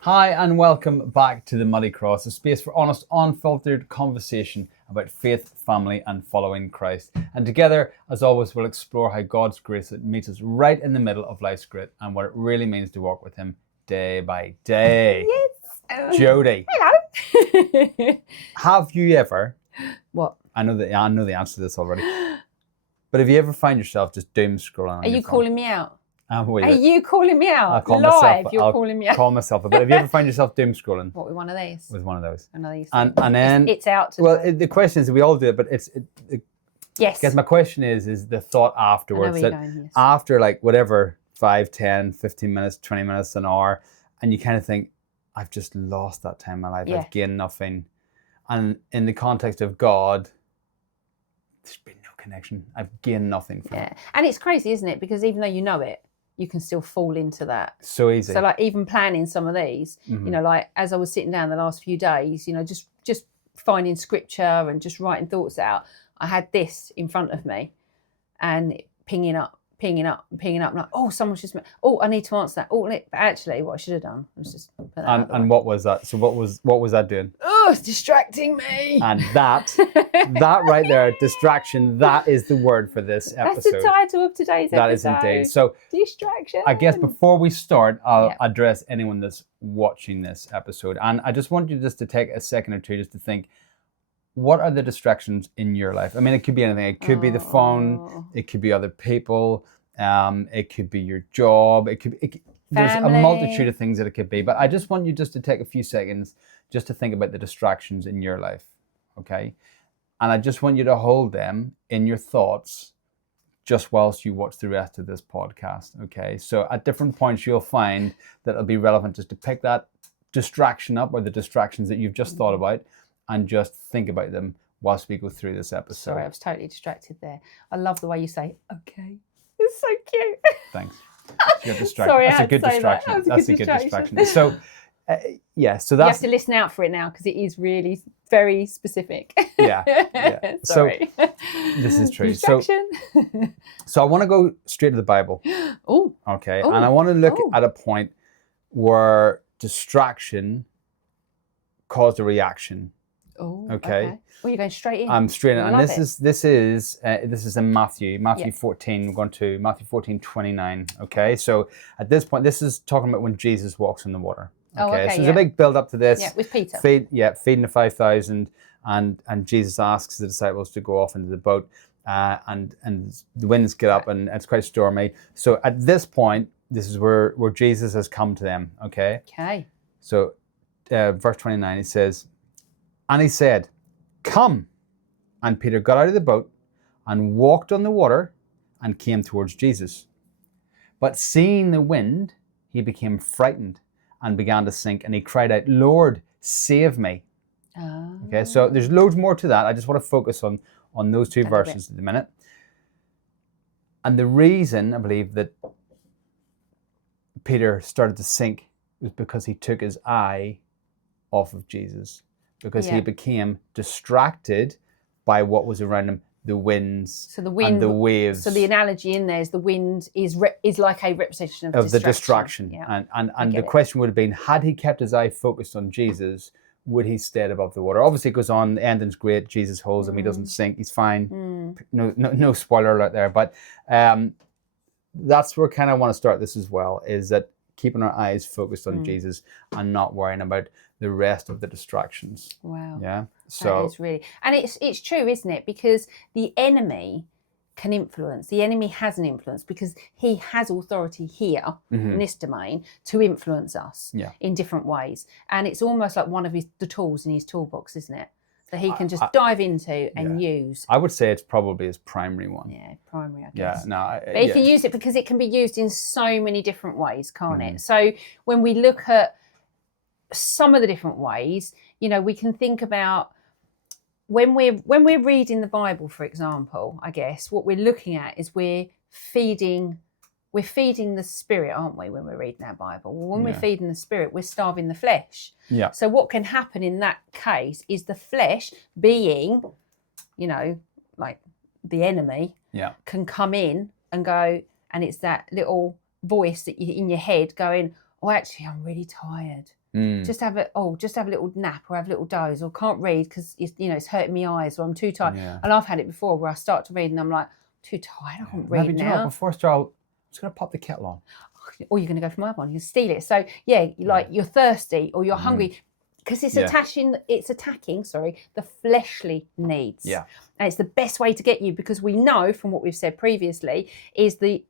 Hi and welcome back to The Muddy Cross, a space for honest, unfiltered conversation about faith, family and following Christ. And together, as always, we'll explore how God's grace meets us right in the middle of life's grit and what it really means to walk with Him day by day. Yes. Jodie. Hello. Have you ever... What? I know the answer to this already. But have you ever find yourself just doom scrolling on Are your you phone? calling me out? Are you calling me out? I'll call Live, myself, you're I'll calling me out. call myself. But have you ever find yourself doom scrolling? What, with one of these? With one of those. One of these. And then... It's out today. Well, the question is, we all do it, but yes. Because my question is the thought afterwards. I know where you're going, yes. After like whatever, 5, 10, 15 minutes, 20 minutes, an hour, and you kind of think, I've just lost that time in my life. Yeah. I've gained nothing. And in the context of God, there's been no connection. I've gained nothing from it. And it's crazy, isn't it? Because even though you know it, you can still fall into that. So easy. So like even planning some of these, you know, like as I was sitting down the last few days, you know, just finding scripture and just writing thoughts out, I had this in front of me and pinging up. I'm like, oh, someone's just, I need to answer that. But actually what I should have done was just put that out. And what was that? So what was that doing? Oh, it's distracting me. And that right there, distraction, that is the word for this episode. That's the title of today's episode. That is indeed. So distraction. I guess before we start, I'll address anyone that's watching this episode. And I just want you just to take a second or two just to think, what are the distractions in your life? I mean, it could be anything. It could be the phone. It could be other people. It could be your job. There's a multitude of things that it could be. But I just want you just to take a few seconds just to think about the distractions in your life, okay? And I just want you to hold them in your thoughts just whilst you watch the rest of this podcast, okay? So at different points, you'll find that it'll be relevant just to pick that distraction up or the distractions that you've just thought about and just think about them whilst we go through this episode. Sorry, I was totally distracted there. I love the way you say, okay. It's so cute. Thanks. You're distracted. Sorry, that's a good distraction. That's a good distraction. So, so that's... You have to listen out for it now because it is really very specific. Yeah. Sorry. So, this is true. Distraction. So I want to go straight to the Bible. Oh. Okay. Ooh. And I want to look at a point where distraction caused a reaction. Oh, okay. Well, you're going straight in. I'm straight in, and this is in Matthew 14. We're going to Matthew 14:29. Okay, so at this point, this is talking about when Jesus walks on the water. Okay, so there's a big build up to this. Yeah, with Peter. Feeding the 5,000, and Jesus asks the disciples to go off into the boat, and the winds get up, and it's quite stormy. So at this point, this is where Jesus has come to them. Okay. Okay. So, verse 29, it says, and he said, "Come." And Peter got out of the boat and walked on the water and came towards Jesus. But seeing the wind, he became frightened and began to sink. And he cried out, "Lord, save me." Oh. Okay, so there's loads more to that. I just want to focus on those two verses at the minute. And the reason I believe that Peter started to sink was because he took his eye off of Jesus. Because he became distracted by what was around him, the winds and the waves. So the analogy in there is the wind is like a representation of the distraction. Yeah. And the question would have been, had he kept his eye focused on Jesus, would he stayed above the water? Obviously, it goes on, the ending's great, Jesus holds him, he doesn't sink, he's fine. No spoiler alert there. But that's where kind of want to start this as well, is that keeping our eyes focused on Jesus and not worrying about the rest of the distractions. Wow. Yeah. So that is really, and it's true, isn't it? Because the enemy can influence. The enemy has an influence because he has authority here in this domain to influence us in different ways. And it's almost like one of the tools in his toolbox, isn't it? That he can just dive into and use. I would say it's probably his primary one. Yeah, primary, I guess. Yeah, but he can use it because it can be used in so many different ways, can't it? So when we look at some of the different ways, you know, we can think about when we're reading the Bible, for example, I guess what we're looking at is we're feeding we're feeding the spirit, aren't we, when we're reading our Bible? Well, when we're feeding the spirit, we're starving the flesh. Yeah. So what can happen in that case is the flesh, being, you know, like the enemy, can come in and go, and it's that little voice that you in your head going, oh, actually, I'm really tired. Just have a little nap, or have a little doze, or can't read because it's hurting my eyes, or I'm too tired. Yeah. And I've had it before where I start to read and I'm like, too tired, I can't read now. Before I start, I'm just going to pop the kettle on. Or you're going to go for my one, you steal it. So you're thirsty or you're hungry, because it's attacking the fleshly needs. Yeah. And it's the best way to get you, because we know from what we've said previously is the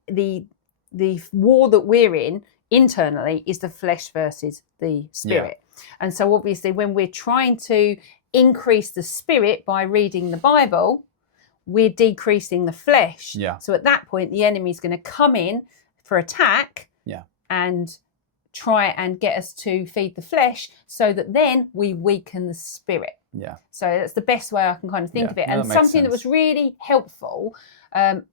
war that we're in internally is the flesh versus the spirit. And so obviously when we're trying to increase the spirit by reading the Bible, we're decreasing the flesh. So at that point the enemy's going to come in for attack and try and get us to feed the flesh, so that then we weaken the spirit. So that's the best way I can kind of think of it. And something that was really helpful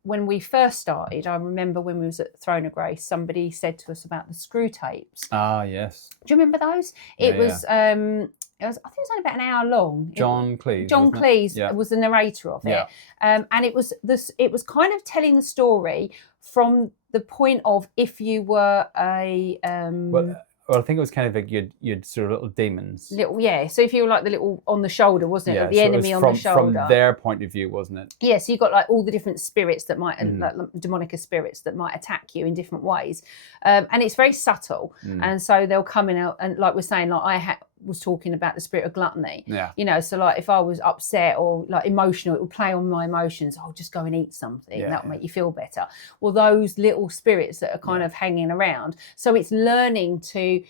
when we first started, I remember when we was at Throne of Grace, somebody said to us about the screw tapes. Ah, yes. Do you remember those? It was I think it was only about an hour long. John Cleese. John Cleese was the narrator of it. And it was kind of telling the story from the point of, if you were a well, I think it was kind of like you'd sort of little demons. So if you were like the little on the shoulder, wasn't it? Like the enemy on the shoulder. From their point of view, wasn't it? Yeah, so you've got like all the different spirits that might, like demonic spirits that might attack you in different ways. And it's very subtle. And so they'll come in out, and like we're saying, like I was talking about the spirit of gluttony. So like if I was upset or like emotional, it would play on my emotions. Oh, just go and eat something. That'll make you feel better. Well, those little spirits that are kind of hanging around. So it's learning to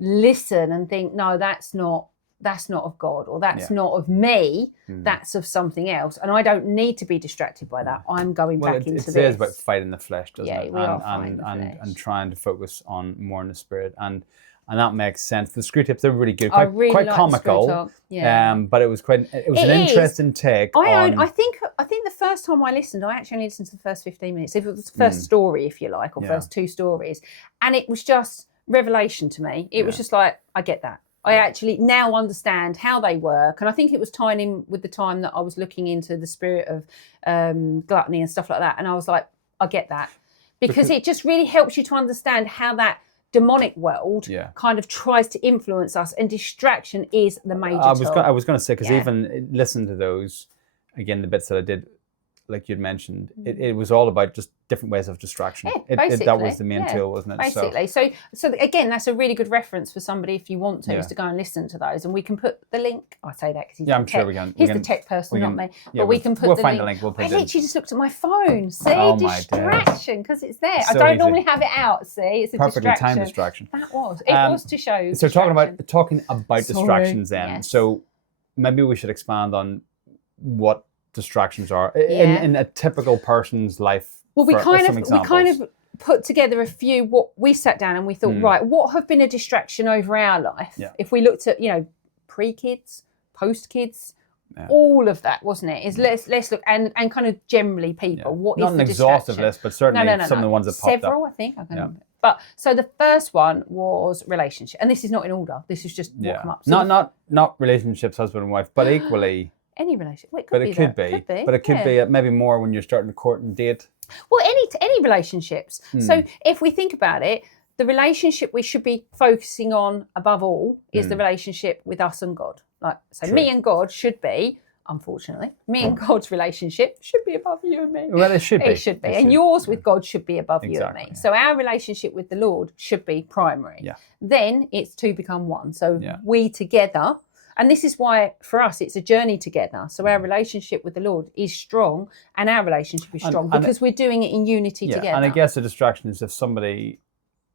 listen and think, no, that's not of God, or that's not of me, that's of something else, and I don't need to be distracted by that. I'm going back into this. It says about fighting the flesh, doesn't it? We are fighting the flesh. And trying to focus on more in the spirit, and that makes sense. The screw tips are really good, quite comical. But it was an interesting take. I think the first time I listened, I actually only listened to the first 15 minutes. If it was the first story, if you like, or first two stories, and it was just revelation to me. It was just like, I get that. I actually now understand how they work, and I think it was tying in with the time that I was looking into the spirit of gluttony and stuff like that, and I was like, I get that, because it just really helps you to understand how that demonic world kind of tries to influence us, and distraction is the major tool. I was going to say, because even listening to those, again, the bits that I did, like you'd mentioned, it was all about just different ways of distraction. That was the main tool, wasn't it? Basically. So again, that's a really good reference for somebody, if you want to, is to go and listen to those. And we can put the link. I say that because he's I'm sure we can. He's the tech person, not me. But we can put we'll the find link. the link. We'll put I it in. literally just looked at my phone. See, distraction, because it's there. So I don't normally have it out. See, it's a perfectly distraction. timed distraction. That was. It was to show. So talking about distractions then. Yes. So maybe we should expand on what distractions are in a typical person's life. Well, we kind of put together a few. What we sat down and we thought, right, what have been a distraction over our life? If we looked at pre-kids, post-kids, all of that, wasn't it? Is let's look and kind of generally people. What not is an the exhaustive list, but certainly some of the ones that popped up. Several, I think. But so the first one was relationship, and this is not in order. This is just what come up. So not relationships, husband and wife, but equally. Any relationship. Well, it could be. But it could be maybe more when you're starting to court and date. Well, any relationships. So if we think about it, the relationship we should be focusing on above all is the relationship with us and God. Me and God should be, unfortunately, me and God's relationship should be above you and me. Well, it should be. It should be. And yours with God should be above you and me. So our relationship with the Lord should be primary. Then it's to become one. So we together. And this is why, for us, it's a journey together. So our relationship with the Lord is strong, and our relationship is strong because we're doing it in unity together. And I guess the distraction is if somebody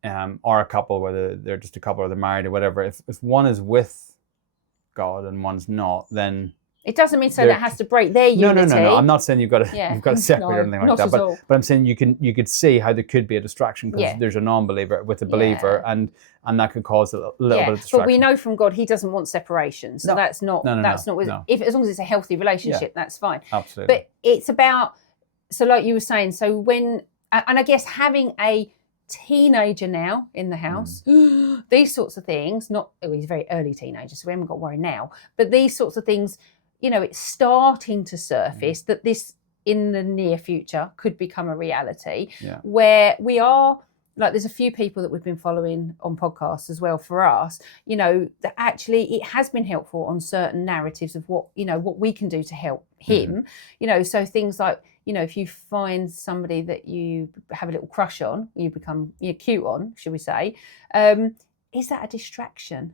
or a couple, whether they're just a couple or they're married or whatever, if one is with God and one's not, then it doesn't mean that has to break their unity. No. I'm not saying you've got to separate or anything like that. But I'm saying you could see how there could be a distraction because there's a non-believer with a believer, and that could cause a little bit of distraction. But we know from God He doesn't want separation, so that's not. If as long as it's a healthy relationship, that's fine. Absolutely. But it's about, so like you were saying, so when, and I guess having a teenager now in the house, these sorts of things, he's a very early teenager, so we haven't got to worry now, but these sorts of things, it's starting to surface that this in the near future could become a reality where we are, like there's a few people that we've been following on podcasts as well for us, that actually it has been helpful on certain narratives of what we can do to help him, so things like, if you find somebody that you have a little crush on, you become cute on, should we say, is that a distraction?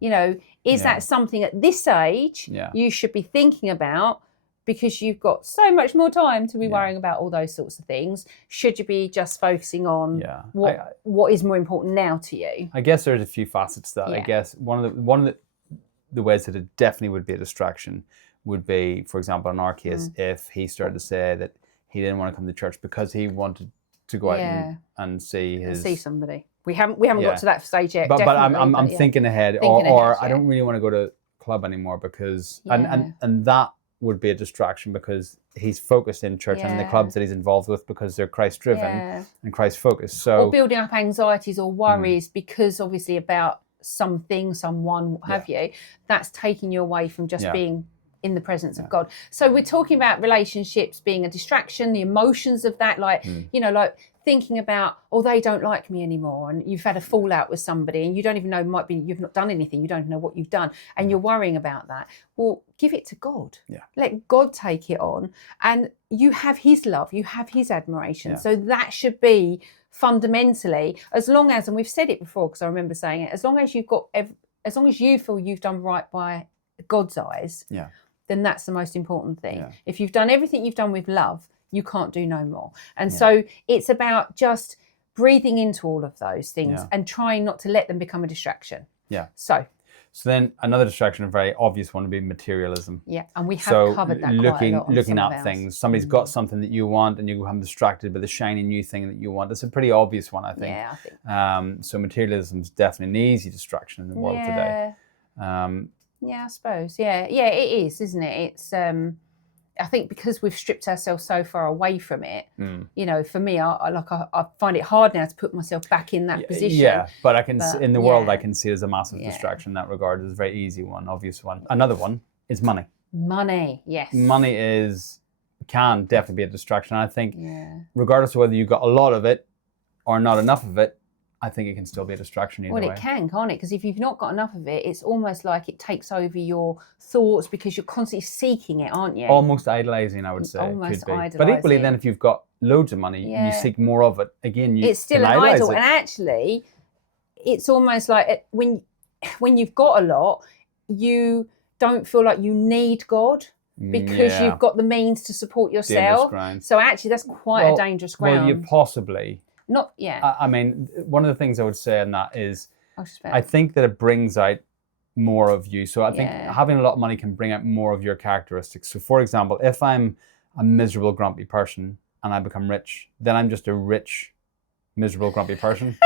Is that something at this age you should be thinking about, because you've got so much more time to be worrying about all those sorts of things? Should you be just focusing on what is more important now to you? I guess there's a few facets to that. I guess one of the ways that it definitely would be a distraction would be, for example, in our case, if he started to say that he didn't want to come to church because he wanted to go out and see somebody. We haven't got to that stage yet. But I'm thinking ahead, or I don't really want to go to club anymore because and that would be a distraction because he's focused in church and the clubs that he's involved with because they're Christ driven and Christ focused. So or building up anxieties or worries because obviously about something, someone, what have you, that's taking you away from just being in the presence of God. So we're talking about relationships being a distraction, the emotions of that, like, like thinking about, they don't like me anymore, and you've had a fallout with somebody and you don't even know, might be you've not done anything, you don't know what you've done, and you're worrying about that. Well, give it to God. Let God take it on, and you have his love, you have his admiration. So that should be fundamentally, as long as, and we've said it before because I remember saying it, as long as you feel you've done right by God's eyes, then that's the most important thing. If you've done everything you've done with love, you can't do no more. And so it's about just breathing into all of those things and trying not to let them become a distraction. So then another distraction, a very obvious one, would be materialism. And we have covered that quite a lot. Looking at things. Somebody's got something that you want and you become distracted by the shiny new thing that you want. It's a pretty obvious one, I think. I think. So materialism is definitely an easy distraction in the world today. I suppose. It is, isn't it? It's I think because we've stripped ourselves so far away from it, for me, I find it hard now to put myself back in that position. But I can in the world I can see it as a massive distraction in that regard. It's a very easy one, obvious one. Another one is money. Money, yes. Money can definitely be a distraction. I think regardless of whether you've got a lot of it or not enough of it, I think it can still be a distraction either way. Well, it can, can't it? Because if you've not got enough of it, it's almost like it takes over your thoughts because you're constantly seeking it, aren't you? Almost idolizing, I would say. Almost idolizing. But equally, then if you've got loads of money, you seek more of it. Again, it's still an idol. And actually, it's almost like when you've got a lot, you don't feel like you need God because you've got the means to support yourself. So actually, that's quite a dangerous ground. Well, you possibly... Not I mean, one of the things I would say on that is I think that it brings out more of you. So I think having a lot of money can bring out more of your characteristics. So for example, if I'm a miserable, grumpy person and I become rich, then I'm just a rich, miserable, grumpy person.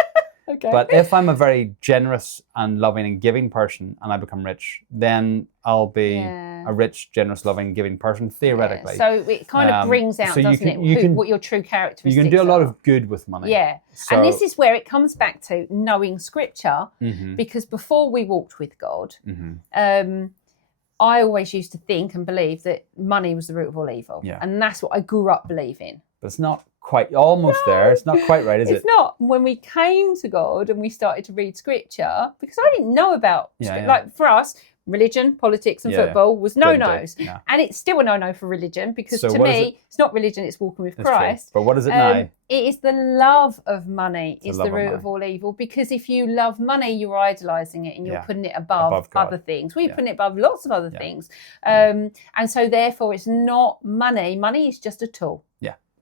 But if I'm a very generous and loving and giving person and I become rich, then I'll be a rich, generous, loving, giving person, theoretically. So it kind of brings out, doesn't it, what your true characteristics are. You can do a lot of good with money. So, and this is where it comes back to knowing Scripture, because before we walked with God, I always used to think and believe that money was the root of all evil. And that's what I grew up believing. But it's not quite, almost there. It's not quite right, is it? It's not. When we came to God and we started to read Scripture, because I didn't know about, like for us, religion, politics and football was no-nos. And it's still a no-no for religion because to me, it's not religion, it's walking with Christ. True. But what is it now? It is the love of money is the root of all evil, because if you love money, you're idolising it and you're putting it above other things. Well, you're putting it above lots of other things. And so therefore, it's not money. Money is just a tool.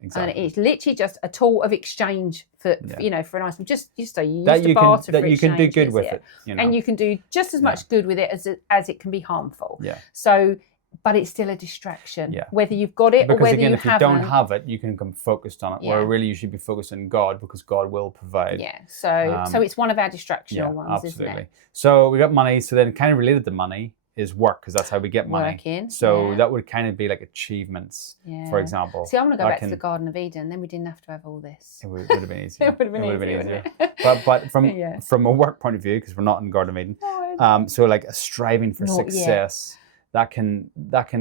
Exactly. And it's literally just a tool of exchange for for an item. Just so you use to barter that you can do good with it, and you can do just as much good with it as it can be harmful. So, but it's still a distraction, whether you've got it or whether you haven't. Because again, if you don't have it, you can become focused on it. Where really you should be focused on God, because God will provide. So it's one of our distractional ones, absolutely. isn't it? So we got money. So then, kind of related to money is work, because that's how we get money. Working, so that would kind of be like achievements, for example. See, I want to go back to the Garden of Eden. Then we didn't have to have all this. It would have been easier. It would have been easier. But from a work point of view, because we're not in Garden of Eden, so like a striving for success, that can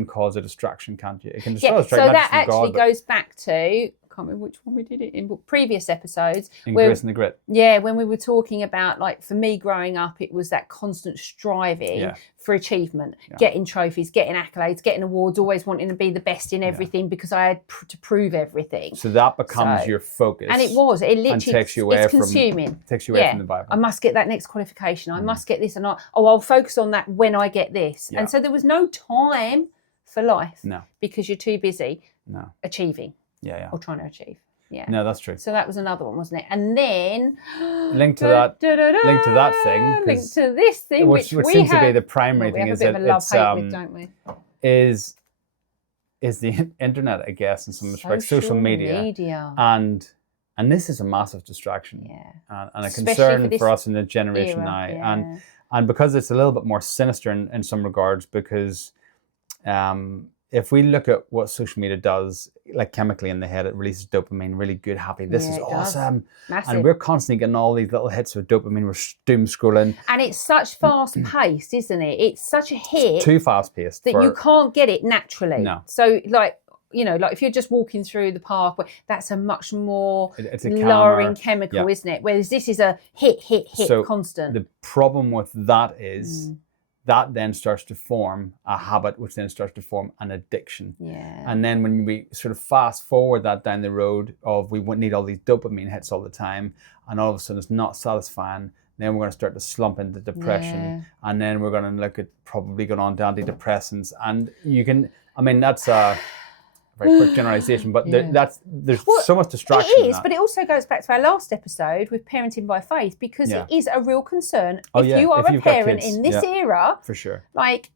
cause a distraction, can't you? It can destroy so that actually goes back to, I can't remember which one we did it in, but previous episodes. In Grace and the Grit. Yeah, when we were talking about, like, for me growing up, it was that constant striving for achievement, getting trophies, getting accolades, getting awards, always wanting to be the best in everything because I had to prove everything. So that becomes your focus. And it literally takes you away it's consuming. Takes you away from the Bible. I must get that next qualification. I must get this, and I'll focus on that when I get this. Yeah. And so there was no time for life. No. Because you're too busy achieving. Yeah. Or trying to achieve. Yeah. No, that's true. So that was another one, wasn't it? And then link to that thing. Link to this thing, which seems to be the primary thing, is that it's don't we? Is the internet, I guess, in some respects, social media. And this is a massive distraction. Yeah. And a concern for us in the generation now. Yeah. And because it's a little bit more sinister in some regards, because if we look at what social media does, like chemically in the head, it releases dopamine, really good, happy. This is awesome. Massive. And we're constantly getting all these little hits of dopamine. We're doom scrolling. And it's such fast paced, isn't it? It's such a hit. It's too fast paced. That you can't get it naturally. No. So, like, if you're just walking through the park, that's a much more it's a lowering chemical, isn't it? Whereas this is a hit, so constant. The problem with that is that then starts to form a habit, which then starts to form an addiction. Yeah. And then when we sort of fast forward that down the road of we need all these dopamine hits all the time, and all of a sudden it's not satisfying, then we're going to start to slump into depression. And then we're going to look at probably going on to antidepressants. And that's a very quick generalization, but there's so much distraction. It is, but it also goes back to our last episode with parenting by faith, because it is a real concern. If you are a parent in this era, for sure. Like,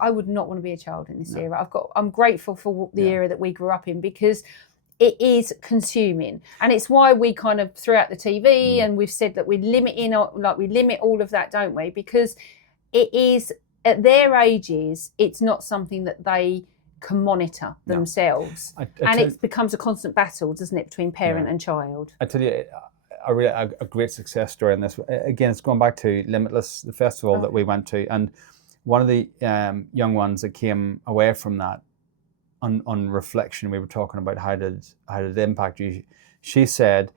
I would not want to be a child in this era. I'm grateful for the era that we grew up in, because it is consuming, and it's why we kind of threw out the TV, and we've said that we limit all of that, don't we? Because it is, at their ages, it's not something that they can monitor themselves. And it becomes a constant battle, doesn't it, between parent and child? I tell you, a great success story in this. Again, it's going back to Limitless, the festival that we went to, and one of the young ones that came away from that, on reflection, we were talking about how did it impact you. She said,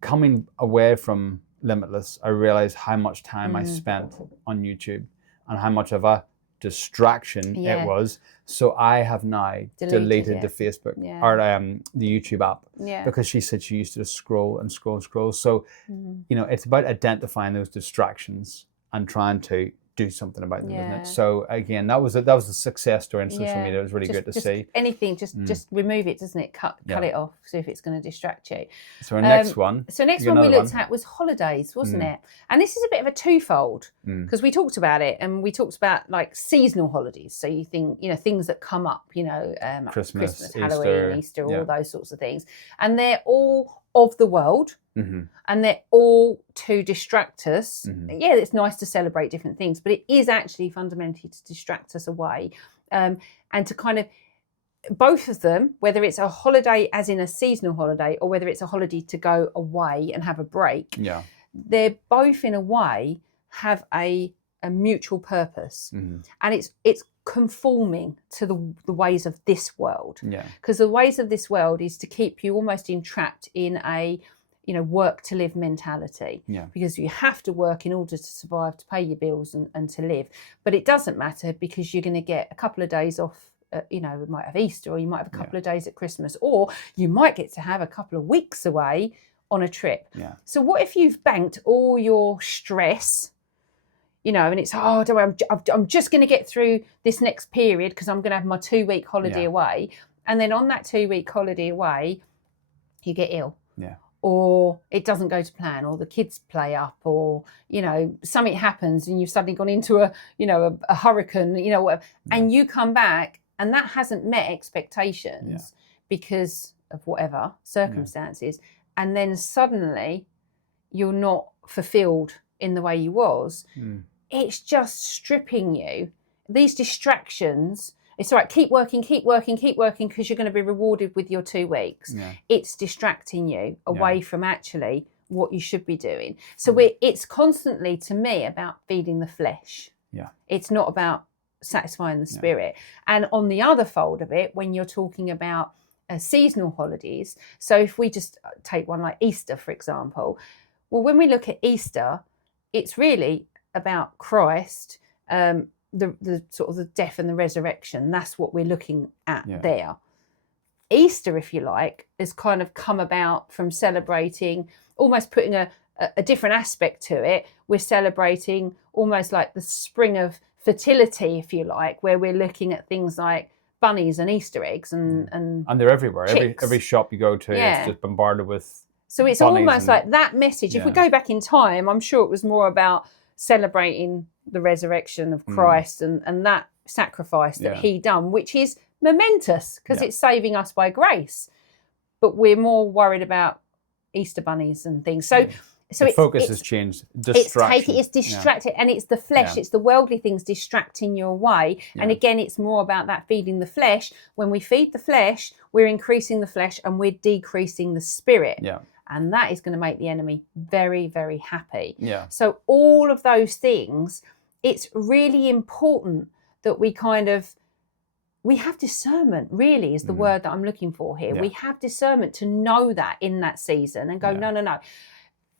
coming away from Limitless, I realized how much time I spent on YouTube and how much of a distraction it was. So I have now deleted the Facebook or the YouTube app, because she said she used to just scroll and scroll and scroll. So it's about identifying those distractions and trying to do something about them, isn't it? So again, that was a success story in social media. It was really good to see. Anything, just remove it, doesn't it? Cut it off. See if it's going to distract you. So our next one. So next one we looked at was holidays, wasn't it? And this is a bit of a twofold, because we talked about it, and we talked about like seasonal holidays. So you think, things that come up, Christmas, Halloween, Easter, all those sorts of things, and they're all of the world. And they're all to distract us. Yeah, it's nice to celebrate different things, but it is actually fundamentally to distract us away, and to kind of, both of them, whether it's a holiday as in a seasonal holiday, or whether it's a holiday to go away and have a break, they're both in a way have a mutual purpose, and it's conforming to the ways of this world, because the ways of this world is to keep you almost entrapped in a work to live mentality, because you have to work in order to survive, to pay your bills and to live. But it doesn't matter, because you're going to get a couple of days off. We might have Easter, or you might have a couple of days at Christmas, or you might get to have a couple of weeks away on a trip. So what if you've banked all your stress, and it's, don't worry, I'm just going to get through this next period because I'm going to have my 2-week holiday away. And then on that 2-week holiday away, you get ill. Or it doesn't go to plan, or the kids play up, or, something happens and you've suddenly gone into a hurricane, whatever, and you come back and that hasn't met expectations because of whatever circumstances. And then suddenly you're not fulfilled in the way you was. it's just stripping you. These distractions, it's all right, keep working, because you're going to be rewarded with your 2 weeks. Yeah. It's distracting you away from actually what you should be doing. So it's constantly, to me, about feeding the flesh. Yeah. It's not about satisfying the spirit. And on the other fold of it, when you're talking about seasonal holidays, so if we just take one like Easter, for example, well, when we look at Easter, it's really about Christ, the sort of the death and the resurrection. That's what we're looking at there. Easter, if you like, has kind of come about from celebrating, almost putting a different aspect to it. We're celebrating almost like the spring of fertility, if you like, where we're looking at things like bunnies and Easter eggs and they're everywhere. Chicks. Every shop you go to, it's just bombarded with. So it's almost like that message. If we go back in time, I'm sure it was more about celebrating the resurrection of Christ and that sacrifice that he done, which is momentous because it's saving us by grace. But we're more worried about Easter bunnies and things. So the focus has changed. Distraction. It's distracted, and it's the flesh, it's the worldly things distracting you away. And again, it's more about that feeding the flesh. When we feed the flesh, we're increasing the flesh and we're decreasing the spirit. Yeah. And that is going to make the enemy very, very happy. Yeah. So all of those things, it's really important that we have discernment, really, is the word that I'm looking for here. Yeah. We have discernment to know that in that season and go, no.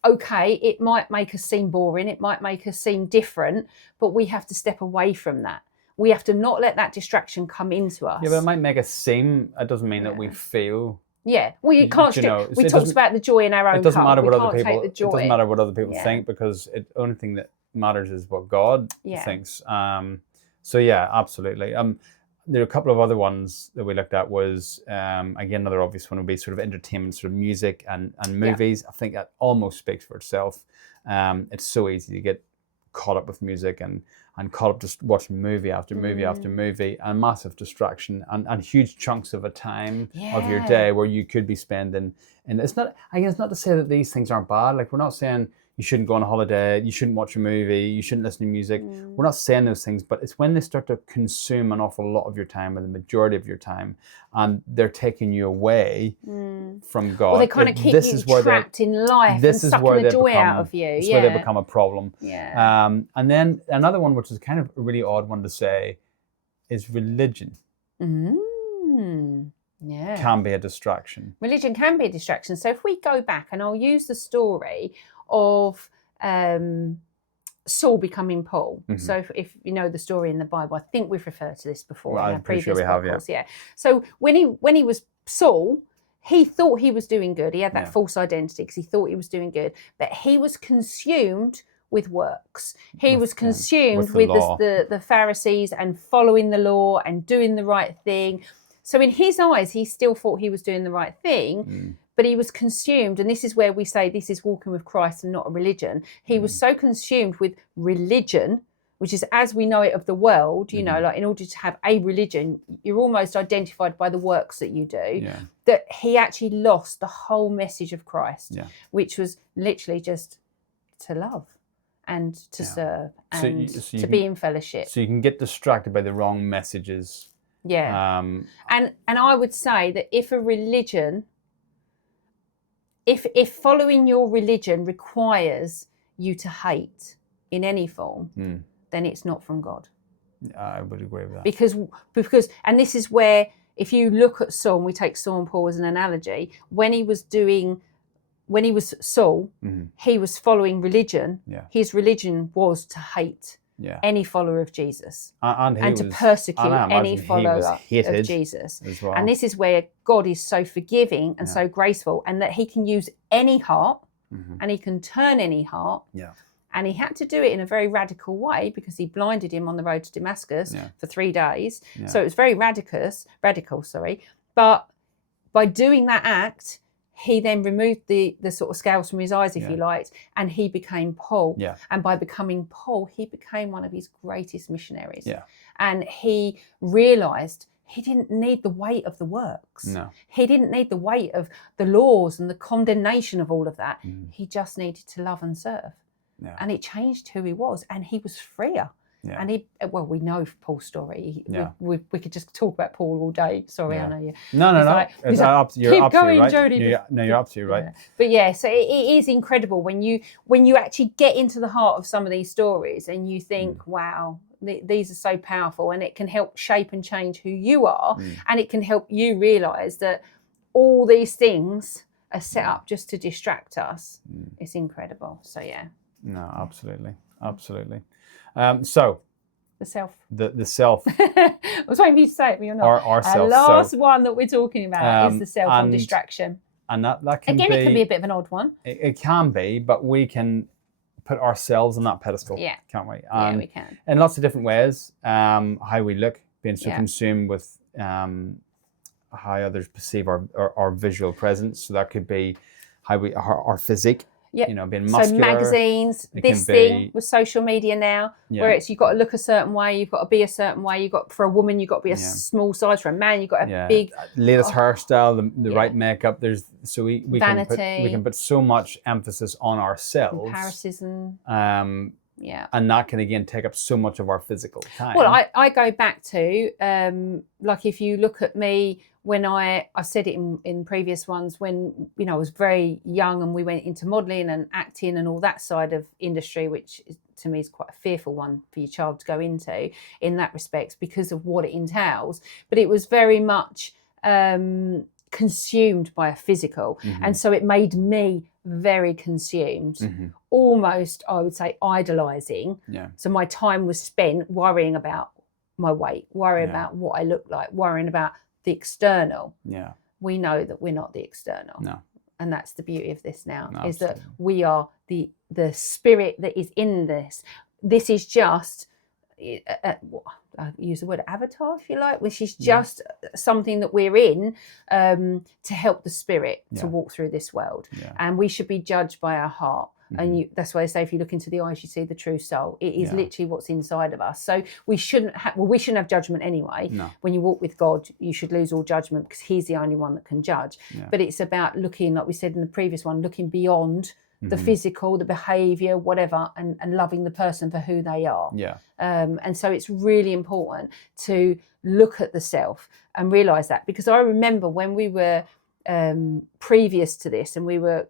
Okay, it might make us seem boring. It might make us seem different, but we have to step away from that. We have to not let that distraction come into us. Yeah, but it might make us seem, it doesn't mean that we feel. Yeah, well, you can't. We talked about the joy in our own. It doesn't matter what other people. It doesn't matter what other people think, because the only thing that matters is what God thinks. So yeah, absolutely. There are a couple of other ones that we looked at. Was again, another obvious one would be sort of entertainment, sort of music and movies. I think that almost speaks for itself. It's so easy to get caught up with music and caught up just watching movie after movie after movie, and massive distraction and huge chunks of a time of your day where you could be spending. And it's not, I guess, not to say that these things aren't bad. Like, we're not saying you shouldn't go on a holiday, you shouldn't watch a movie, you shouldn't listen to music. We're not saying those things, but it's when they start to consume an awful lot of your time, or the majority of your time, and they're taking you away from God. Well, they kind of keep you trapped in life and sucking the joy out of you. That's where they become a problem. Yeah. And then another one, which is kind of a really odd one to say, is religion. Yeah. Can be a distraction. Religion can be a distraction. So if we go back, and I'll use the story of Saul becoming Paul. So if you know the story in the Bible, I think we've referred to this before in our previous podcasts. Yeah. So when he was Saul, he thought he was doing good. He had that false identity because he thought he was doing good, but he was consumed with works. He was consumed with the Pharisees and following the law and doing the right thing. So in his eyes, he still thought he was doing the right thing, but he was consumed. And this is where we say this is walking with Christ and not a religion. He was so consumed with religion, which is as we know it of the world, you know, like in order to have a religion, you're almost identified by the works that you do, that he actually lost the whole message of Christ, which was literally just to love and to serve and to be in fellowship. So you can get distracted by the wrong messages. Yeah. And I would say that if a religion, if following your religion requires you to hate in any form, then it's not from God. I would agree with that. Because and this is where, if you look at Saul, and we take Saul and Paul as an analogy, when he was Saul, he was following religion. His religion was to hate any follower of Jesus and to persecute any follower of Jesus as well. And this is where God is so forgiving and so graceful, and that he can use any heart and he can turn any heart. And he had to do it in a very radical way, because he blinded him on the road to Damascus for 3 days. So it was very radical. But by doing that act, he then removed the sort of scales from his eyes, if you liked, and he became Paul. And by becoming Paul, he became one of his greatest missionaries. And he realised he didn't need the weight of the works. No. He didn't need the weight of the laws and the condemnation of all of that. He just needed to love and serve. and it changed who he was, and he was freer. Yeah. And we know Paul's story. We could just talk about Paul all day. Sorry, I know you. No. You're absolutely right. Jody. You're absolutely right. But so it is incredible when you actually get into the heart of some of these stories and you think, wow, these are so powerful, and it can help shape and change who you are, and it can help you realise that all these things are set up just to distract us. It's incredible. So No, absolutely. So the self. The self. I was waiting for you to say it, but you're not. Our self. The last one that we're talking about is the self and distraction. And that can again, it can be a bit of an odd one. It can be, but we can put ourselves on that pedestal, can't we? We can. In lots of different ways. How we look, being so consumed with how others perceive our visual presence. So that could be how our physique. Yep. Being muscular. So magazines, this thing with social media now, where it's you've got to look a certain way, you've got to be a certain way. For a woman, you've got to be a small size. For a man, you've got a big latest hairstyle, the right makeup. We vanity. Can put so much emphasis on ourselves. Comparison. And that can again take up so much of our physical time. Well, I go back to like if you look at me when I've said it in previous ones, when I was very young and we went into modelling and acting and all that side of industry, which to me is quite a fearful one for your child to go into in that respect because of what it entails. But it was very much consumed by a physical, and so it made me very consumed, almost I would say idolising. So my time was spent worrying about my weight, worrying about what I look like, worrying about the external. We know that we're not the external. No. And that's the beauty of this now, is absolutely. that we are the spirit that is in this. This is just I use the word avatar, if you like, which is just something that we're in to help the spirit to walk through this world. And we should be judged by our heart. And that's why they say if you look into the eyes, you see the true soul. It is literally what's inside of us. So we shouldn't have judgment anyway. No. When you walk with God, you should lose all judgment because he's the only one that can judge. But it's about looking, like we said in the previous one, looking beyond the physical, the behaviour, whatever, and loving the person for who they are. And so it's really important to look at the self and realise that, because I remember when we were previous to this and we were,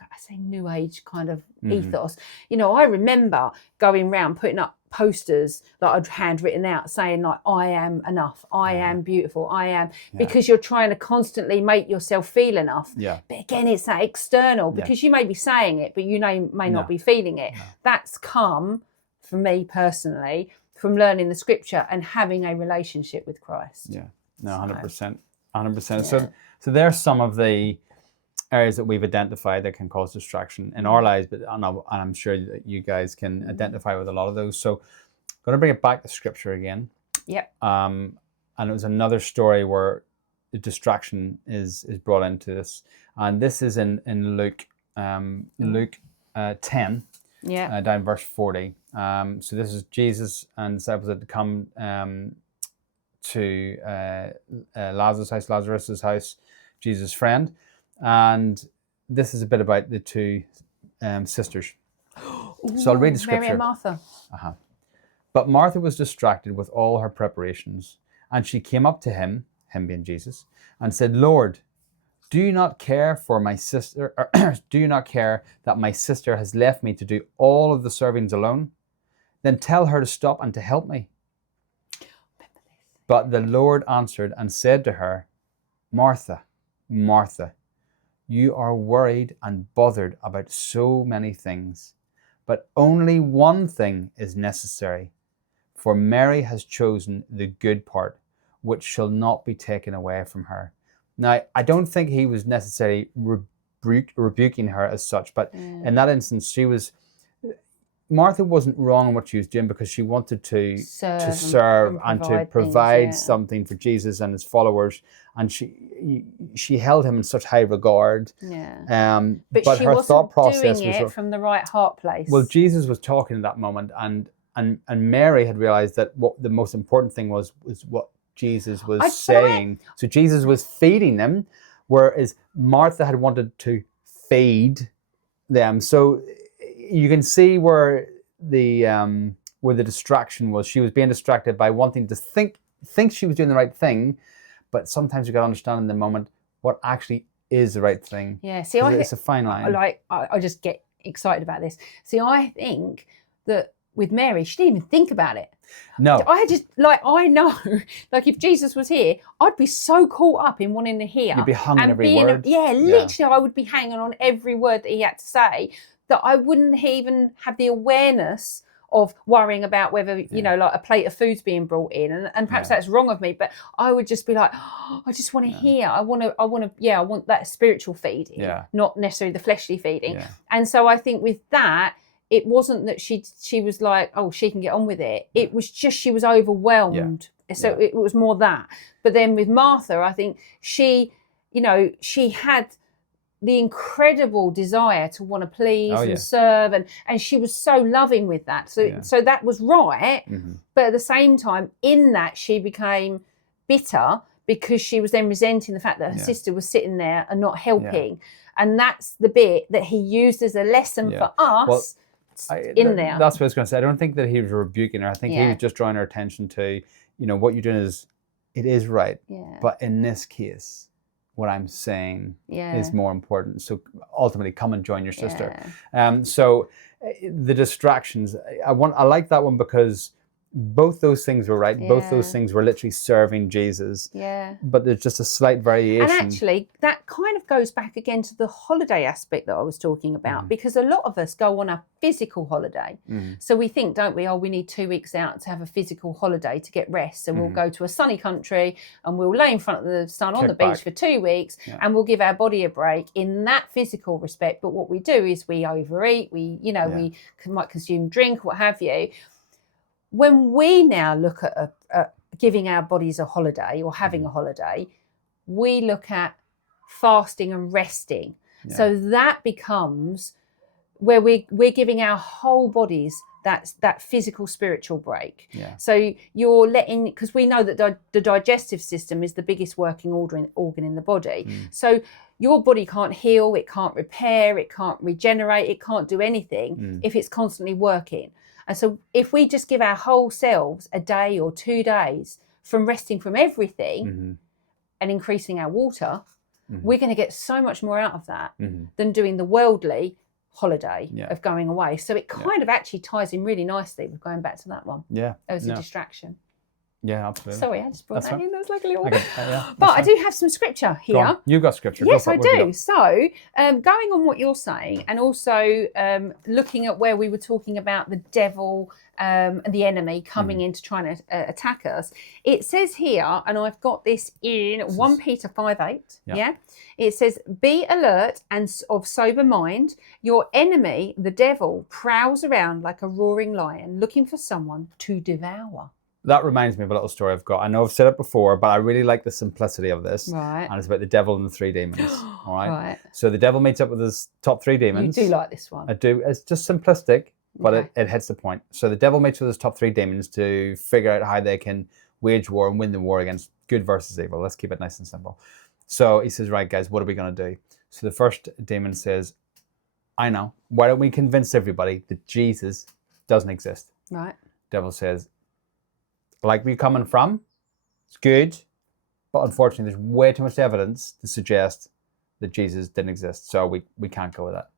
I say new age kind of ethos, I remember going round putting up posters that I'd handwritten out saying like, I am enough, I am beautiful, I am, because you're trying to constantly make yourself feel enough. But again, it's that external, because you may be saying it, but may not be feeling it. That's come, for me personally, from learning the scripture and having a relationship with Christ. 100%. So there's some of the areas that we've identified that can cause distraction in our lives, but I'm sure that you guys can identify with a lot of those. So I'm going to bring it back to scripture again. And it was another story where the distraction is brought into this, and this is in Luke 10 down verse 40. So this is Jesus and disciples had come to Lazarus's house, Jesus' friend. And this is a bit about the two sisters. So I'll read the scripture. Mary and Martha. But Martha was distracted with all her preparations, and she came up to him being Jesus, and said, Lord, do you not care for my sister? Do you not care that my sister has left me to do all of the servings alone? Then tell her to stop and to help me. But the Lord answered and said to her, Martha, Martha, you are worried and bothered about so many things, but only one thing is necessary. For Mary has chosen the good part, which shall not be taken away from her. Now, I don't think he was necessarily rebuking her as such, but in that instance, Martha wasn't wrong in what she was doing, because she wanted to serve and to provide something for Jesus and his followers, and she held him in such high regard. But she her wasn't thought process doing it from the right heart place. Well, Jesus was talking at that moment, and Mary had realized that what the most important thing was what Jesus was saying. So Jesus was feeding them, whereas Martha had wanted to feed them. So you can see where the distraction was. She was being distracted by wanting to think she was doing the right thing, but sometimes you got to understand in the moment what actually is the right thing. Yeah, see, it's a fine line. I just get excited about this. See, I think that with Mary, she didn't even think about it. No. I know, like if Jesus was here, I'd be so caught up in wanting to hear. You'd be hung on every word. Literally, I would be hanging on every word that he had to say, that I wouldn't even have the awareness of worrying about whether, like a plate of food's being brought in. And perhaps that's wrong of me, but I would just be like, oh, I just want to hear. I want that spiritual feeding, not necessarily the fleshly feeding. Yeah. And so I think with that, it wasn't that she was like, oh, she can get on with it. It was just she was overwhelmed. Yeah. So it was more that. But then with Martha, I think she had the incredible desire to want to please and serve, and she was so loving with that. So that was right. Mm-hmm. But at the same time, in that, she became bitter because she was then resenting the fact that her sister was sitting there and not helping. Yeah. And that's the bit that he used as a lesson for us. There. That's what I was going to say. I don't think that he was rebuking her. I think he was just drawing her attention to, what you're doing it is right. Yeah. But in this case, what I'm saying is more important. So ultimately, come and join your sister. Yeah. So the distractions, I like that one because both those things were right. Yeah. Both those things were literally serving Jesus. Yeah. But there's just a slight variation. And actually, that kind of goes back again to the holiday aspect that I was talking about, because a lot of us go on a physical holiday. So we think, don't we, we need 2 weeks out to have a physical holiday to get rest. And we'll go to a sunny country and we'll lay in front of the sun on the beach for 2 weeks and we'll give our body a break in that physical respect. But what we do is we overeat, we might consume drink, what have you. When we now look at giving our bodies a holiday or having a holiday, we look at fasting and resting. Yeah. So that becomes where we're giving our whole bodies that physical, spiritual break. Yeah. So you're letting, because we know that the digestive system is the biggest working organ in the body. So your body can't heal, it can't repair, it can't regenerate, it can't do anything if it's constantly working. And so if we just give our whole selves a day or 2 days from resting from everything and increasing our water, we're going to get so much more out of that than doing the worldly holiday of going away. So it kind of actually ties in really nicely with going back to that one. Yeah. It was a distraction. Yeah, absolutely. Sorry, I just brought that in. That was like a little... But I do have some scripture here. You've got scripture. Yes, I do. So going on what you're saying, and also looking at where we were talking about the devil and the enemy coming in to try and attack us, it says here, and I've got this in 1 Peter 5:8, it says, be alert and of sober mind. Your enemy, the devil, prowls around like a roaring lion looking for someone to devour. That reminds me of a little story I've got. I know I've said it before, but I really like the simplicity of this. Right. And it's about the devil and the 3 demons. All right. Right. So the devil meets up with his top 3 demons. You do like this one. I do. It's just simplistic, but it hits the point. So the devil meets with his top 3 demons to figure out how they can wage war and win the war against good versus evil. Let's keep it nice and simple. So he says, right, guys, what are we going to do? So the first demon says, I know. Why don't we convince everybody that Jesus doesn't exist? Right. Devil says, like where you're coming from, it's good, but unfortunately there's way too much evidence to suggest that Jesus didn't exist, so we can't go with that.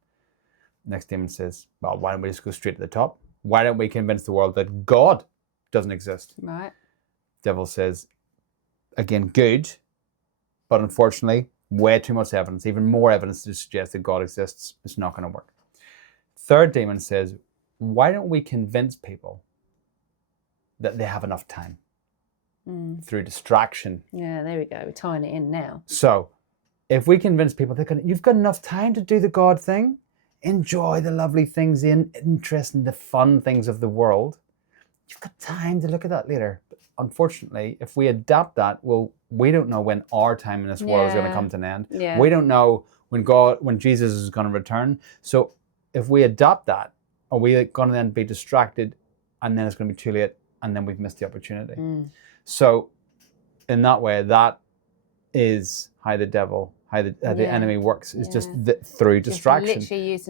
Next demon says, well, why don't we just go straight to the top? Why don't we convince the world that God doesn't exist? Right. Devil says, again, good, but unfortunately, way too much evidence, even more evidence to suggest that God exists. It's not going to work. Third demon says, why don't we convince people that they have enough time through distraction? Yeah, there we go. We're tying it in now. So if we convince people you've got enough time to do the God thing, enjoy the lovely things, the interesting, the fun things of the world, you've got time to look at that later. But unfortunately, if we adapt that, well, we don't know when our time in this world is going to come to an end. Yeah. We don't know when Jesus is going to return. So if we adapt that, are we going to then be distracted and then it's going to be too late? And then we've missed the opportunity. So in that way, that is how the devil how the enemy works is just through distraction.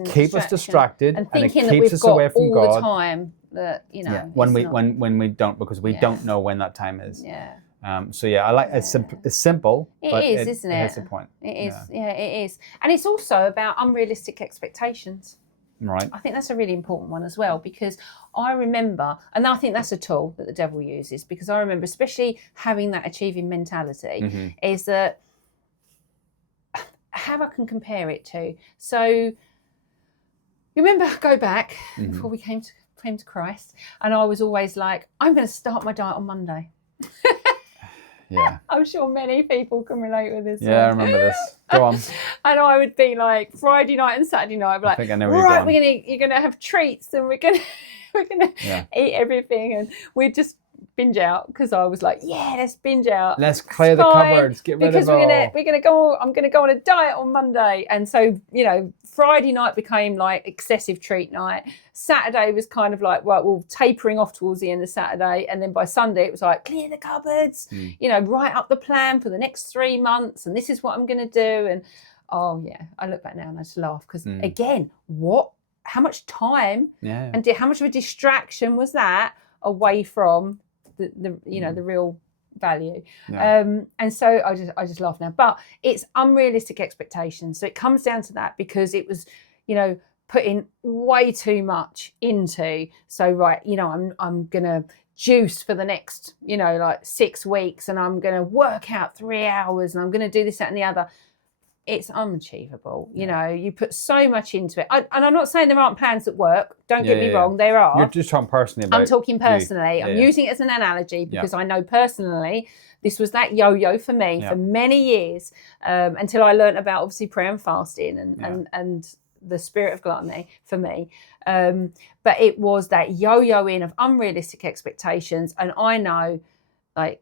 Keep us distracted and thinking it that keeps we've us got away from all God. the time that when we don't, because we don't know when that time is. So I like it's simple. Isn't it? It has a point. It is. It is, and it's also about unrealistic expectations. Right. I think that's a really important one as well, because I remember, and I think that's a tool that the devil uses, because I remember especially having that achieving mentality is that how I can compare it to. So you remember, go back before we came to Christ, and I was always like, I'm going to start my diet on Monday. Yeah. I'm sure many people can relate with this. Yeah, I remember this. Go on. And I would be like, Friday night and Saturday night, I'd be like, right, you're gonna have treats, and we're gonna eat everything, and we'd just binge out, because I was like, let's binge out. Let's clear the cupboards, get rid of all. We're gonna go. I'm gonna go on a diet on Monday, and so Friday night became like excessive treat night. Saturday was kind of like, right, we're tapering off towards the end of Saturday, and then by Sunday it was like, clear the cupboards, write up the plan for the next 3 months, and this is what I'm going to do. And I look back now and I just laugh, because again, how much time and how much of a distraction was that away from the real value. And so I just laugh now, but it's unrealistic expectations. So it comes down to that, because it was putting way too much into. So right, I'm gonna juice for the next 6 weeks, and I'm gonna work out 3 hours, and I'm gonna do this, that, and the other. It's unachievable. You put so much into it. And I'm not saying there aren't plans that work. Don't get me wrong, there are. You're just talking personally about I'm talking personally. I'm using it as an analogy, because I know personally this was that yo-yo for me for many years, until I learned about obviously prayer and fasting and the spirit of gluttony for me. But it was that yo-yoing of unrealistic expectations. And I know, like,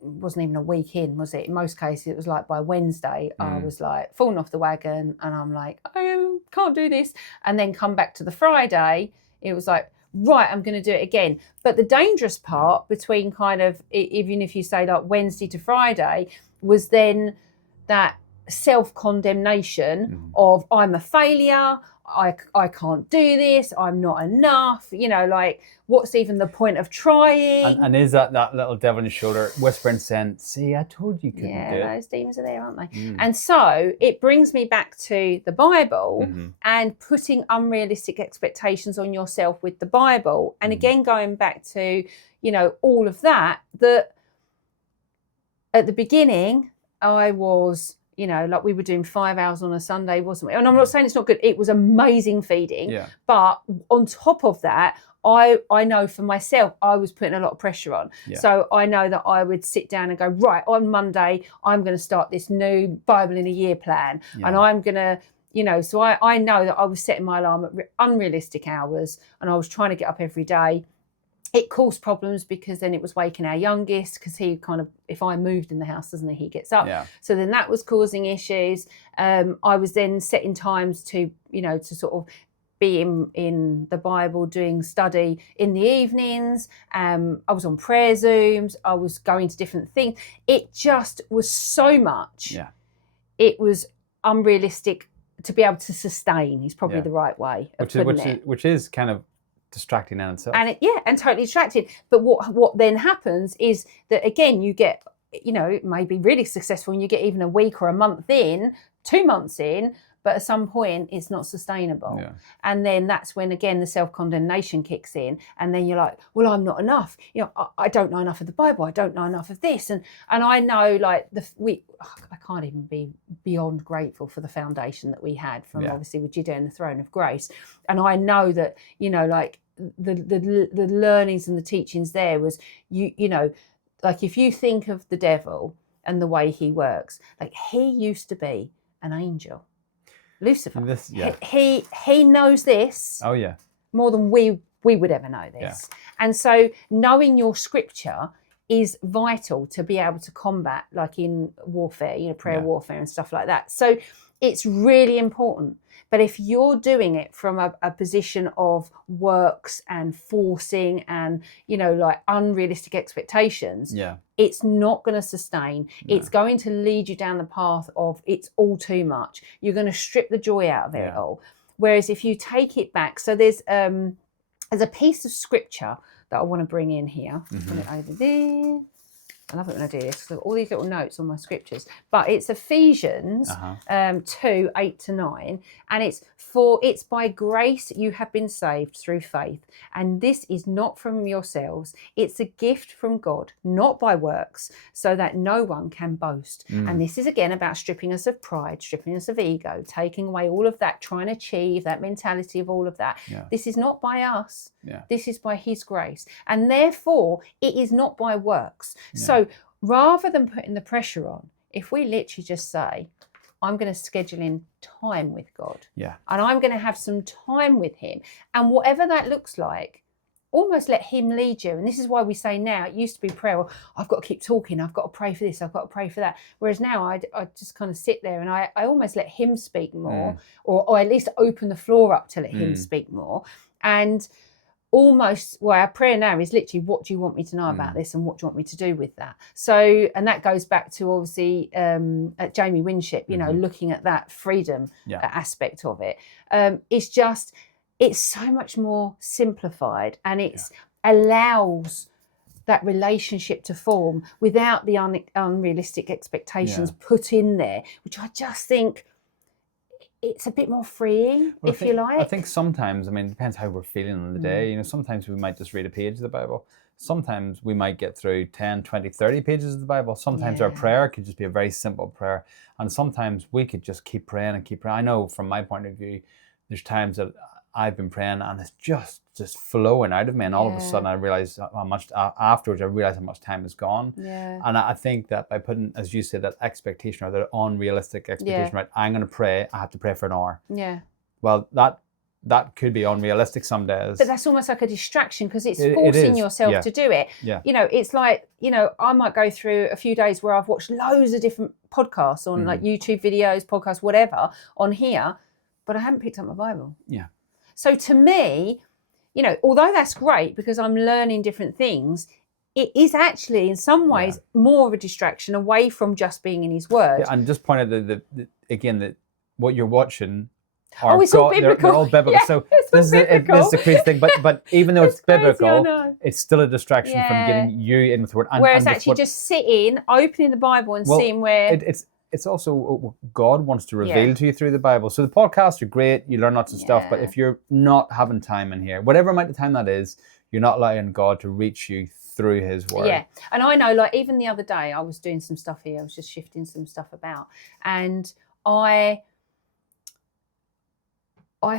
it wasn't even a week in, was it? In most cases, it was like by Wednesday, I was like falling off the wagon, and I'm like, I can't do this. And then come back to the Friday, it was like, right, I'm going to do it again. But the dangerous part between kind of, even if you say like Wednesday to Friday, was then that self-condemnation of, I'm a failure, I can't do this, I'm not enough, like, what's even the point of trying? And is that little devil on your shoulder whispering, saying, see, I told you couldn't do it? Yeah, those demons are there, aren't they? And so it brings me back to the Bible and putting unrealistic expectations on yourself with the Bible. And again, going back to, all of that at the beginning, I was, like we were doing 5 hours on a Sunday, wasn't we? And I'm not saying it's not good. It was amazing feeding. Yeah. But on top of that, I know for myself, I was putting a lot of pressure on. Yeah. So I know that I would sit down and go, right, on Monday, I'm going to start this new Bible in a year plan. Yeah. And I'm going to, so I know that I was setting my alarm at unrealistic hours, and I was trying to get up every day. It caused problems, because then it was waking our youngest, because he kind of, if I moved in the house, doesn't he gets up. Yeah. So then that was causing issues. I was then setting times to, to sort of be in the Bible, doing study in the evenings. I was on prayer Zooms. I was going to different things. It just was so much. Yeah. It was unrealistic to be able to sustain, is probably the right way of putting it. Which is kind of distracting in itself. And totally distracting. But what then happens is that, again, you get, it may be really successful, and you get even a week or a month in, 2 months in, but at some point it's not sustainable. Yeah. And then that's when, again, the self-condemnation kicks in, and then you're like, well, I'm not enough. I don't know enough of the Bible. I don't know enough of this. And I know, like, I can't even be beyond grateful for the foundation that we had from obviously with Judea and the Throne of Grace. And I know that, like, the learnings and the teachings there was, like, if you think of the devil and the way he works, like, he used to be an angel, Lucifer. He knows this more than we would ever know this. And so knowing your scripture is vital to be able to combat, like in warfare, prayer warfare and stuff like that. So it's really important. But if you're doing it from a position of works and forcing and, like unrealistic expectations, it's not going to sustain. No. It's going to lead you down the path of it's all too much. You're going to strip the joy out of it all. Whereas if you take it back, so there's a piece of scripture that I want to bring in here. Put it over there. I love it when I do this. So all these little notes on my scriptures, but it's Ephesians 2, 8-9, and it's by grace you have been saved through faith, and this is not from yourselves. It's a gift from God, not by works, so that no one can boast. And this is again about stripping us of pride, stripping us of ego, taking away all of that, trying to achieve that mentality of all of that. This is not by us. This is by His grace, and therefore it is not by works. So rather than putting the pressure on, if we literally just say, I'm going to schedule in time with God, and I'm going to have some time with Him, and whatever that looks like, almost let Him lead you. And this is why we say now, it used to be prayer, well, I've got to keep talking, I've got to pray for this, I've got to pray for that. Whereas now I just kind of sit there and I almost let Him speak more, or at least open the floor up to let Him speak more. And almost, well, our prayer now is literally, what do you want me to know about this, and what do you want me to do with that? So, and that goes back to obviously at Jamie Winship, looking at that freedom aspect of it. It's so much more simplified, and it allows that relationship to form without the unrealistic expectations put in there, which I just think it's a bit more freeing, you like. I think sometimes, it depends how we're feeling on the day. Sometimes we might just read a page of the Bible. Sometimes we might get through 10, 20, 30 pages of the Bible. Sometimes our prayer could just be a very simple prayer. And sometimes we could just keep praying and keep praying. I know from my point of view, there's times that I've been praying and it's just flowing out of me, and all of a sudden I realize how much afterwards I realize how much time has gone. And I think that by putting, as you said, that expectation or that unrealistic expectation, right? I'm going to pray. I have to pray for an hour. Well, that could be unrealistic some days. But that's almost like a distraction, because it's forcing yourself to do it. It's like, I might go through a few days where I've watched loads of different podcasts on like YouTube videos, podcasts, whatever on here, but I haven't picked up my Bible. So to me, although that's great because I'm learning different things, it is actually in some ways more of a distraction away from just being in His Word. And just point out that what you're watching it's all biblical. They're all biblical. So this is the crazy thing. But even though it's biblical, it's still a distraction from getting you in with the Word. Whereas actually just sitting, opening the Bible and seeing where... It's also what God wants to reveal to you through the Bible. So the podcasts are great. You learn lots of stuff. But if you're not having time in here, whatever amount of time that is, you're not allowing God to reach you through His Word. And I know, like, even the other day, I was doing some stuff here. I was just shifting some stuff about. And I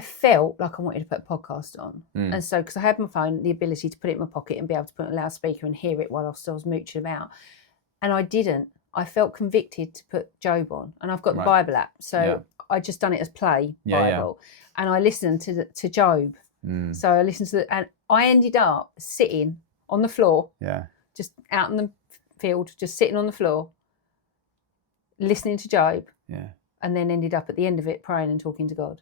felt like I wanted to put a podcast on. And so, because I had my phone, the ability to put it in my pocket and be able to put it on a loudspeaker and hear it while I was mooching about. And I didn't. I felt convicted to put Job on, and I've got the Bible app, so I just done it as play Bible, and I listened to Job. So I listened to and I ended up sitting on the floor, just out in the field, just sitting on the floor, listening to Job, and then ended up at the end of it praying and talking to God.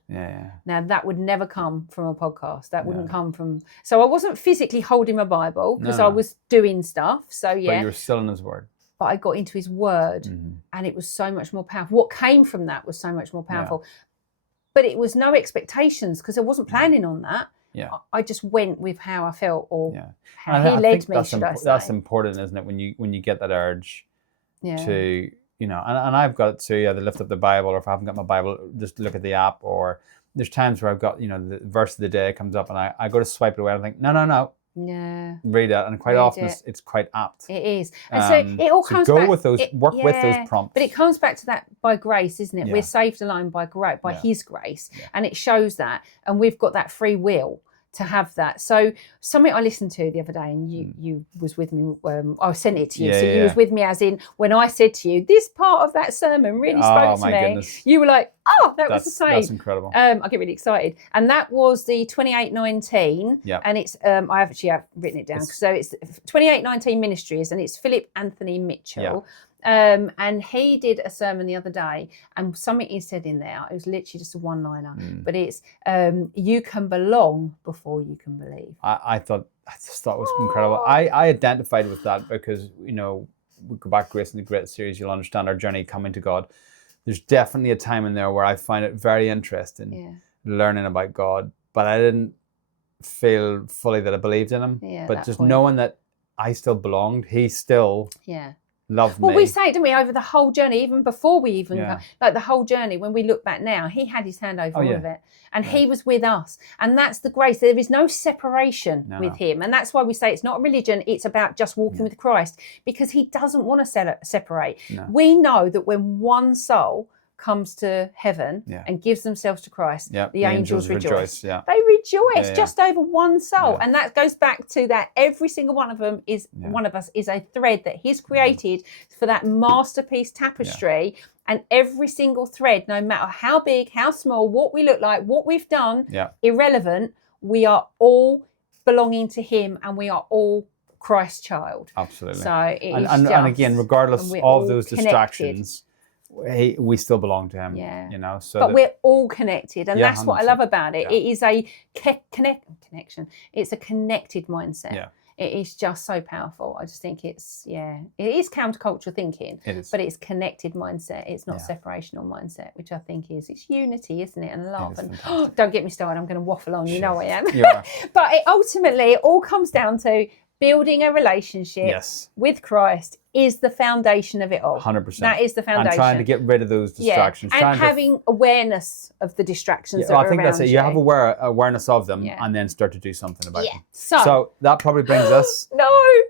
Now that would never come from a podcast. That wouldn't come from. So I wasn't physically holding my Bible because I was doing stuff. So but you were still in His Word. But I got into His Word, and it was so much more powerful. What came from that was so much more powerful. But it was no expectations, because I wasn't planning on that. I just went with how I felt, or how He led me, should I say. That's important, isn't it? When you get that urge to, and I've got it too, either lift up the Bible, or if I haven't got my Bible, just look at the app. Or there's times where I've got, the verse of the day comes up and I go to swipe it away and I think, no. Read it, and quite often it's quite apt. It is, and so it all comes back. With those, work with those prompts. But it comes back to that by grace, isn't it? We're saved alone by grace, by His grace, and it shows that, and we've got that free will to have that. So something I listened to the other day, and you was with me. I sent it to you, so you was with me, as in when I said to you, this part of that sermon really spoke to me. Goodness. You were like, that's the same. That's incredible. I get really excited, and that was the 2819. And it's I have written it down. So it's 2819 Ministries, and it's Philip Anthony Mitchell. And he did a sermon the other day, and something he said in there, it was literally just a one-liner, but it's, you can belong before you can believe. I just thought it was incredible. I identified with that because, we go back to Grace in the Great series, you'll understand our journey coming to God. There's definitely a time in there where I find it very interesting learning about God, but I didn't feel fully that I believed in him. But just knowing that I still belonged, he still loved me. Well, we say it, didn't we, over the whole journey, even before we even got, like the whole journey, when we look back now, he had his hand over all of it. And he was with us. And that's the grace. There is no separation with him. And that's why we say it's not a religion, it's about just walking with Christ, because he doesn't want to separate. We know that when one soul comes to heaven and gives themselves to Christ, the angels rejoice. They rejoice just over one soul. And that goes back to that every single one of them is one of us is a thread that he's created for that masterpiece tapestry. And every single thread, no matter how big, how small, what we look like, what we've done, irrelevant, we are all belonging to him, and we are all Christ's child. Absolutely. So and again, regardless of those distractions, we still belong to him. So but we're all connected, and that's what I love about it. It is a connection. It's a connected mindset. It is just so powerful. I just think it is countercultural thinking. It is. But it's connected mindset. It's not separational mindset, which I think it's unity, isn't it? And love. And don't get me started. I'm going to waffle on. You know I am. But ultimately, it all comes down to building a relationship with Christ is the foundation of it all. 100%. That is the foundation. And trying to get rid of those distractions. And having awareness of the distractions that are around you. I think that's it. You have awareness of them and then start to do something about them. So that probably brings us,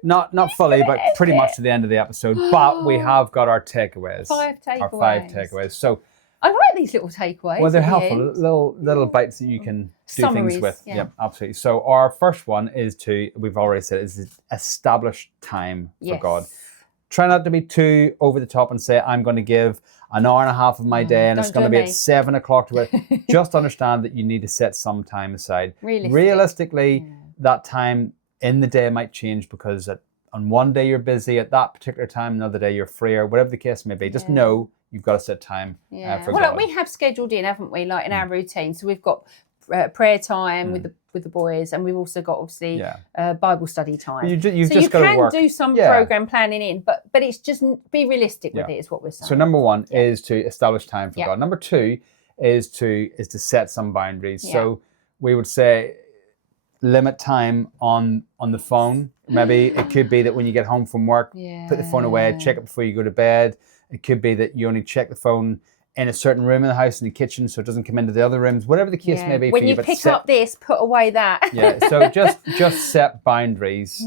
not fully, but pretty much to the end of the episode. But we have got our takeaways. 5 takeaways. Our 5 takeaways. So I like these little takeaways. Well, they're helpful. Little bites that you can do things with. Yep, absolutely. So our first one is we've already said, is establish time for God. Try not to be too over the top and say, I'm going to give an hour and a half of my day and it's going to be at 7 o'clock to it. Just understand that you need to set some time aside. Realistically, that time in the day might change because on one day you're busy at that particular time, another day you're free, or whatever the case may be. Just know you've got to set time for God. Well, we have scheduled in, haven't we, like in our routine. So we've got prayer time with the boys, and we've also got obviously Bible study time. You can do some program planning in, but it's just be realistic with it, is what we're saying. So number 1 is to establish time for God. Number 2 is to set some boundaries. So we would say limit time on the phone. Maybe it could be that when you get home from work, put the phone away, check it before you go to bed. It could be that you only check the phone in a certain room in the house, in the kitchen, so it doesn't come into the other rooms, whatever the case may be when for you. When you pick up this, put away that. So just set boundaries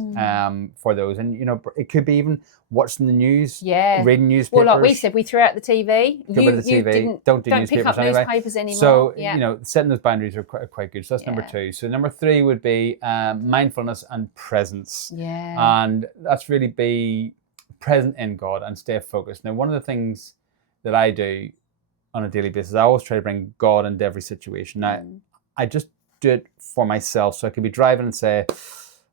for those. And, it could be even watching the news, reading newspapers. Well, like we said, we threw out the TV. Get rid of the TV. Don't pick up newspapers anymore. So, setting those boundaries are quite good. So that's number 2. So number 3 would be mindfulness and presence. And that's really be present in God and stay focused. Now, one of the things that I do on a daily basis, I always try to bring God into every situation. Now, I just do it for myself. So I could be driving and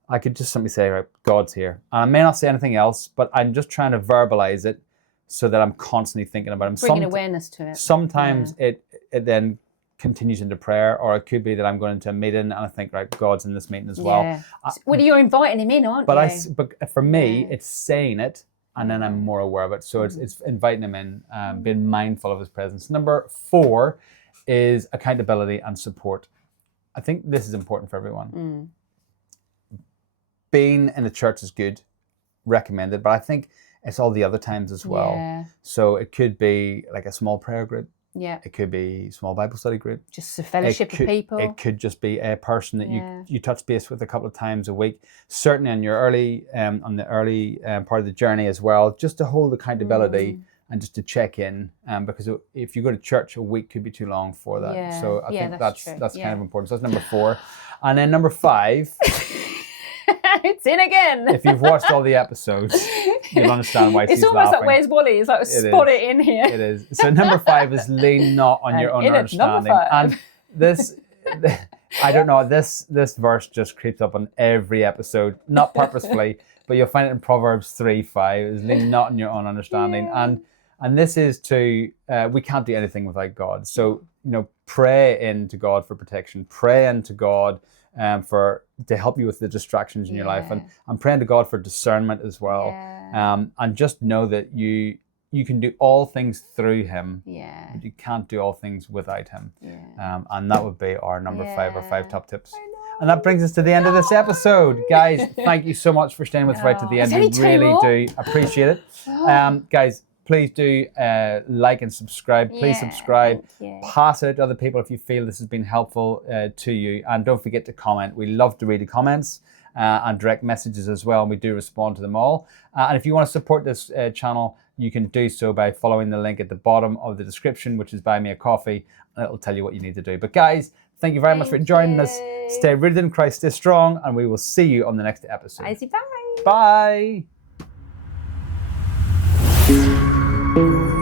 I could just simply say, right, God's here. And I may not say anything else, but I'm just trying to verbalize it so that I'm constantly thinking about him. Bringing awareness to it. Sometimes it then continues into prayer, or it could be that I'm going into a meeting and I think, right, God's in this meeting as well. Well, you're inviting him in, aren't you? But for me, it's saying it, and then I'm more aware of it. So it's inviting him in, being mindful of his presence. Number 4 is accountability and support. I think this is important for everyone. Being in the church is good, recommended, but I think it's all the other times as well. So it could be like a small prayer group. It could be a small Bible study group. Just a fellowship of people. It could just be a person that you touch base with a couple of times a week. Certainly on your early part of the journey as well, just to hold accountability and just to check in. Because if you go to church, a week could be too long for that. So I think that's kind of important. So that's number 4. And then number 5. It's in again. If you've watched all the episodes, you'll understand why she's laughing. It's almost like Where's Wally? It's like spot it in here. It is. So number 5 is lean not on your own understanding. And this, I don't know, this verse just creeps up on every episode, not purposefully, but you'll find it in Proverbs 3:5. Is lean not in your own understanding. And this is to, we can't do anything without God. So, pray into God for protection. Pray into God to help you with the distractions in your life. And I'm praying to God for discernment as well. And just know that you can do all things through him, but you can't do all things without him. And that would be our number 5 or 5 top tips. And that brings us to the end of this episode. Guys, thank you so much for staying with us right to the end. We really do appreciate it. Guys, please do like and subscribe. Please subscribe. Pass it to other people if you feel this has been helpful to you. And don't forget to comment. We love to read the comments and direct messages as well. And we do respond to them all. And if you want to support this channel, you can do so by following the link at the bottom of the description, which is Buy Me a Coffee. And it'll tell you what you need to do. But guys, thank you very much for joining us. Stay rooted in Christ, stay strong, and we will see you on the next episode. Bye. Bye.